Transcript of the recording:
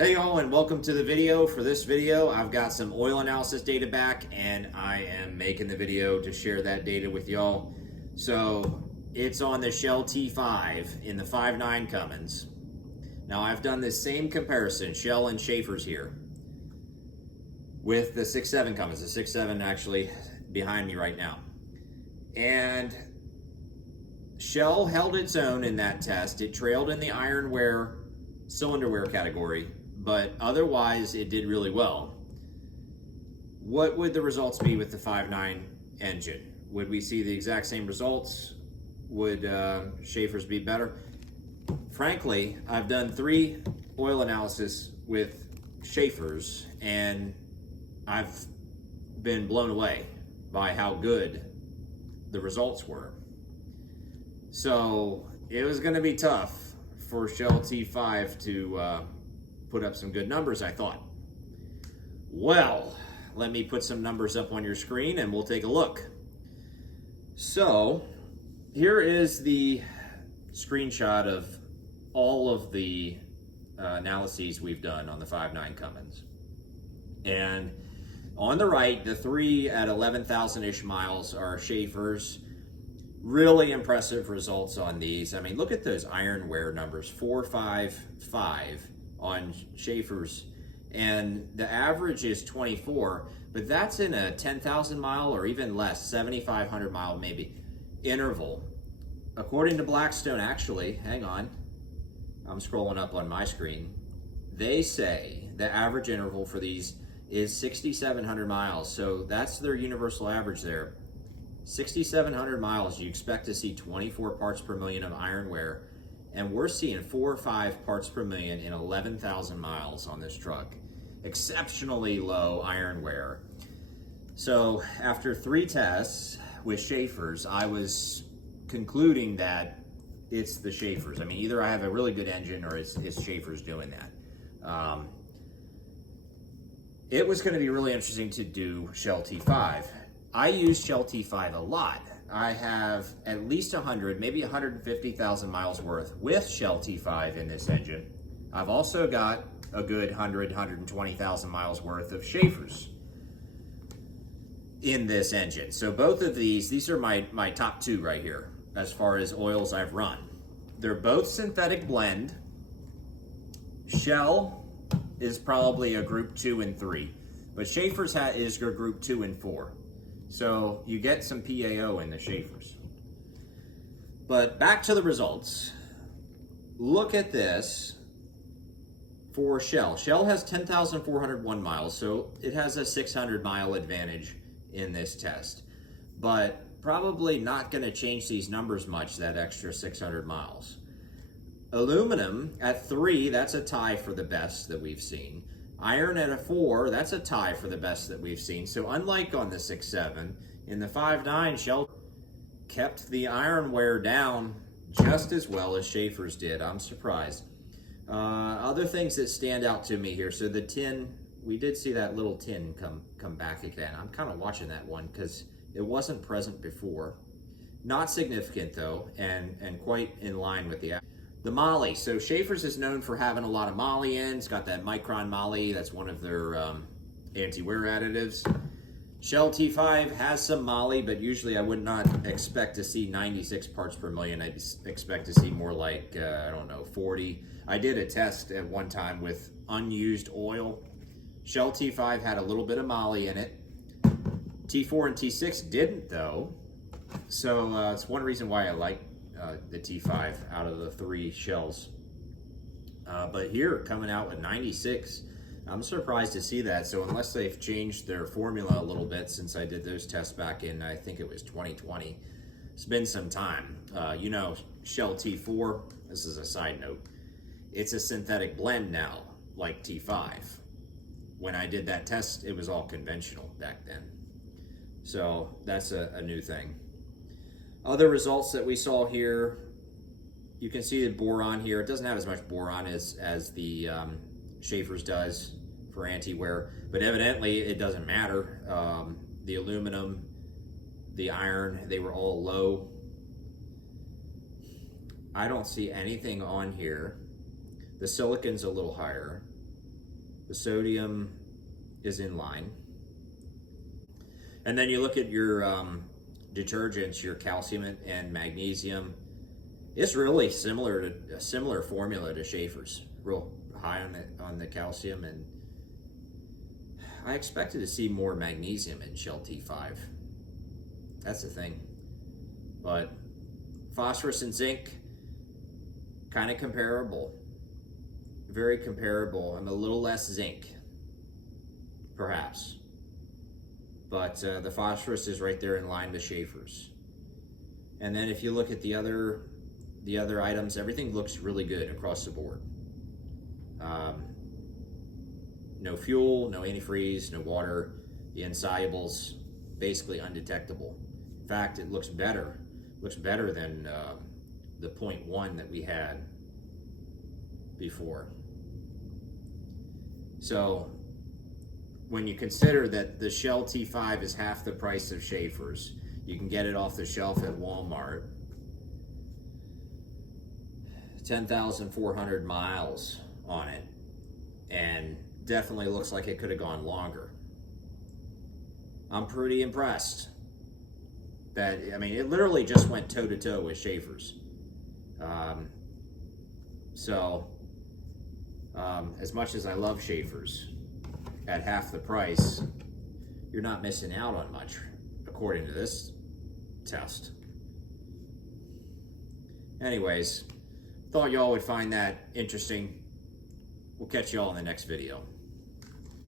Hey y'all, and welcome to the video. For this video, I've got some oil analysis data back and I am making the video to share that data with y'all. So it's on the Shell T5 in the 5.9 Cummins. Now I've done this same comparison, Shell and Schaeffers here, with the 6.7 Cummins, the 6.7 actually behind me right now. And Shell held its own in that test. It trailed in the iron wear, cylinder wear category, but otherwise it did really well. What would the results be with the 5.9 engine? Would we see the exact same results? Would Schaeffers be better? Frankly, I've done 3 oil analysis with Schaeffers and I've been blown away by how good the results were. So it was going to be tough for Shell T5 to put up some good numbers, I thought. Well, let me put some numbers up on your screen and we'll take a look. So here is the screenshot of all of the analyses we've done on the 5.9 Cummins. And on the right, the 3 at 11,000-ish miles are Schaeffers. Really impressive results on these. I mean, look at those iron wear numbers, 455 on Schaeffers, and the average is 24, but that's in a 10,000 mile or even less, 7,500 mile maybe, interval. According to Blackstone, actually, hang on, I'm scrolling up on my screen, they say the average interval for these is 6,700 miles, so that's their universal average there. 6,700 miles, you expect to see 24 parts per million of iron wear, and we're seeing 4 or 5 parts per million in 11,000 miles on this truck. Exceptionally low iron wear. So after 3 tests with Schaeffers, I was concluding that it's the Schaeffers. I mean, either I have a really good engine or it's Schaeffers doing that. It was going to be really interesting to do Shell T5. I use Shell T5 a lot. I have at least 100, maybe 150,000 miles worth with Shell T5 in this engine. I've also got a good 100, 120,000 miles worth of Schaeffers in this engine. So both of these are my top 2 right here as far as oils I've run. They're both synthetic blend. Shell is probably a group 2 and 3, but Schaeffers is your group 2 and 4. So you get some PAO in the Schaeffers. But back to the results. Look at this for Shell. Shell has 10,401 miles, so it has a 600 mile advantage in this test. But probably not going to change these numbers much, that extra 600 miles. Aluminum at 3, that's a tie for the best that we've seen. Iron at a 4, that's a tie for the best that we've seen. So unlike on the 6.7, in the 5.9, Shell kept the iron wear down just as well as Schaeffers did. I'm surprised. Other things that stand out to me here. So the tin, we did see that little tin come back again. I'm kind of watching that one because it wasn't present before. Not significant though, and quite in line with the moly. So Schaeffers is known for having a lot of moly in. It's got that micron moly. That's one of their anti-wear additives. Shell T5 has some moly, but usually I would not expect to see 96 parts per million. I'd expect to see more like, I don't know, 40. I did a test at one time with unused oil. Shell T5 had a little bit of moly in it. T4 and T6 didn't though. So it's one reason why I like the T5 out of the 3 shells. But here, coming out with 96, I'm surprised to see that. So unless they've changed their formula a little bit since I did those tests back in, I think it was 2020, it's been some time. You know, Shell T4, this is a side note, it's a synthetic blend now, like T5. When I did that test, it was all conventional back then. So that's a new thing. Other results that we saw here, you can see the boron here. It doesn't have as much boron as the Schaeffers does for anti-wear, but evidently it doesn't matter. The aluminum, the iron, they were all low. I don't see anything on here. The silicon's a little higher. The sodium is in line. And then you look at your detergents, your calcium and magnesium. It's really similar to a similar formula to Schaeffers. Real high on the calcium, and I expected to see more magnesium in Shell T5. That's the thing. But phosphorus and zinc, kind of comparable. Very comparable. I'm a little less zinc, perhaps. But the phosphorus is right there in line with Schaeffers. And then if you look at the other items, everything looks really good across the board. No fuel, no antifreeze, no water. The insolubles, basically undetectable. In fact, it looks better. Looks better than the 0.1 that we had before. So when you consider that the Shell T5 is half the price of Schaeffers, you can get it off the shelf at Walmart. 10,400 miles on it, and definitely looks like it could have gone longer. I'm pretty impressed. That, I mean, it literally just went toe to toe with Schaeffers. As much as I love Schaeffers, at half the price, you're not missing out on much, according to this test. Anyways, thought y'all would find that interesting. We'll catch y'all in the next video.